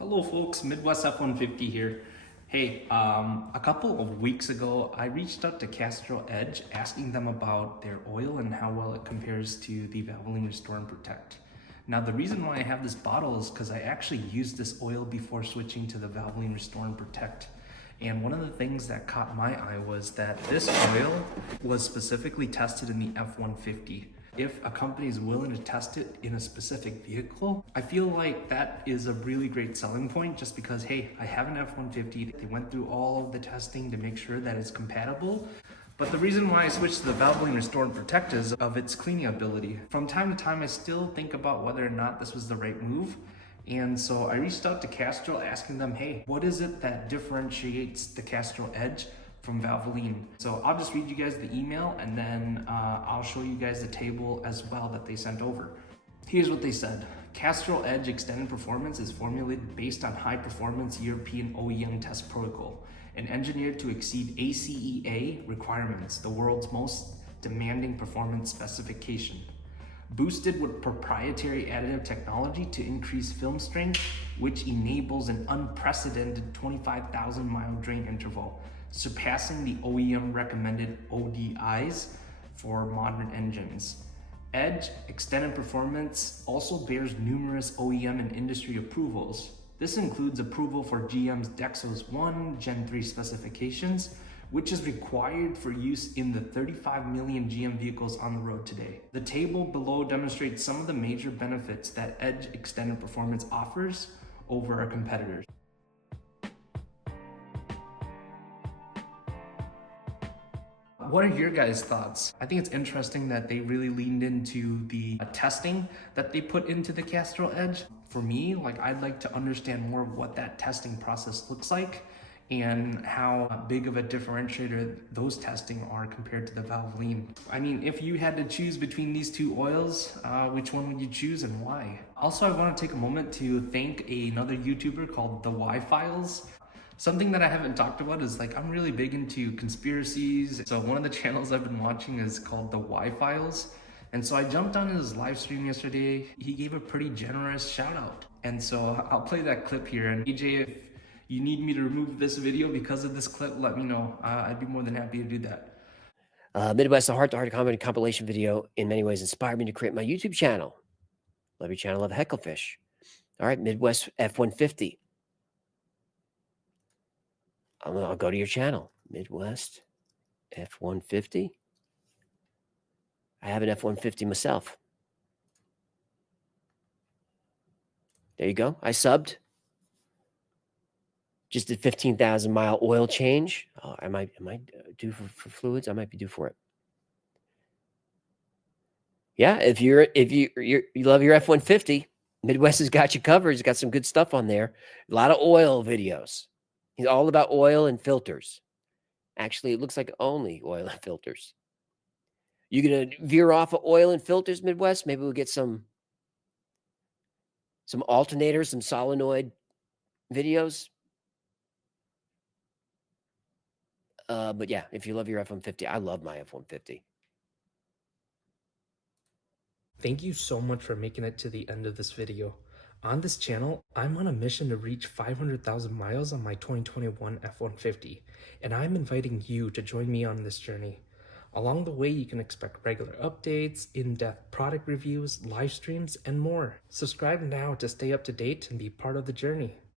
Hello folks, Midwest F-150 here. Hey, a couple of weeks ago, I reached out to Castrol EDGE asking them about their oil and how well it compares to the Valvoline Restore and Protect. Now the reason why I have this bottle is because I actually used this oil before switching to the Valvoline Restore and Protect. And one of the things that caught my eye was that this oil was specifically tested in the F-150. If a company is willing to test it in a specific vehicle, I feel like that is a really great selling point just because, hey, I have an F-150. They went through all of the testing to make sure that it's compatible. But the reason why I switched to the Valvoline Restore and Protect is of its cleaning ability. From time to time, I still think about whether or not this was the right move. And so I reached out to Castrol asking them, hey, what is it that differentiates the Castrol EDGE from Valvoline? So I'll just read you guys the email and then I'll show you guys the table as well that they sent over. Here's what they said. Castrol EDGE Extended Performance is formulated based on high performance European OEM test protocol and engineered to exceed ACEA requirements, the world's most demanding performance specification. Boosted with proprietary additive technology to increase film strength, which enables an unprecedented 25,000 mile drain interval, surpassing the OEM recommended ODIs for modern engines. EDGE Extended Performance also bears numerous OEM and industry approvals. This includes approval for GM's Dexos 1 Gen 3 specifications, which is required for use in the 35 million GM vehicles on the road today. The table below demonstrates some of the major benefits that EDGE Extended Performance offers over our competitors. What are your guys' thoughts? I think it's interesting that they really leaned into the testing that they put into the Castrol EDGE. For me, I'd like to understand more of what that testing process looks like and how big of a differentiator those testing are compared to the Valvoline. I mean, if you had to choose between these two oils, which one would you choose and why? Also, I want to take a moment to thank another YouTuber called The Y-Files. Something that I haven't talked about is I'm really big into conspiracies. So one of the channels I've been watching is called The Y-Files. And so I jumped on his live stream yesterday. He gave a pretty generous shout out. And so I'll play that clip here. And AJ, if you need me to remove this video because of this clip, let me know. I'd be more than happy to do that. Midwest, a heart-to-heart comedy compilation video in many ways inspired me to create my YouTube channel. Love your channel, love Hecklefish. All right, Midwest F-150. I'll go to your channel, Midwest F-150. I have an F-150 myself. There you go. I subbed. Just did 15,000 mile oil change. Oh, am I due for fluids? I might be due for it. Yeah, if you love your F-150, Midwest has got you covered. He's got some good stuff on there. A lot of oil videos. He's all about oil and filters. Actually, it looks like only oil and filters. You gonna veer off of oil and filters, Midwest? Maybe we'll get some alternators, some solenoid videos. But yeah, if you love your F-150, I love my F-150. Thank you so much for making it to the end of this video. On this channel, I'm on a mission to reach 500,000 miles on my 2021 F-150, and I'm inviting you to join me on this journey. Along the way, you can expect regular updates, in-depth product reviews, live streams, and more. Subscribe now to stay up to date and be part of the journey.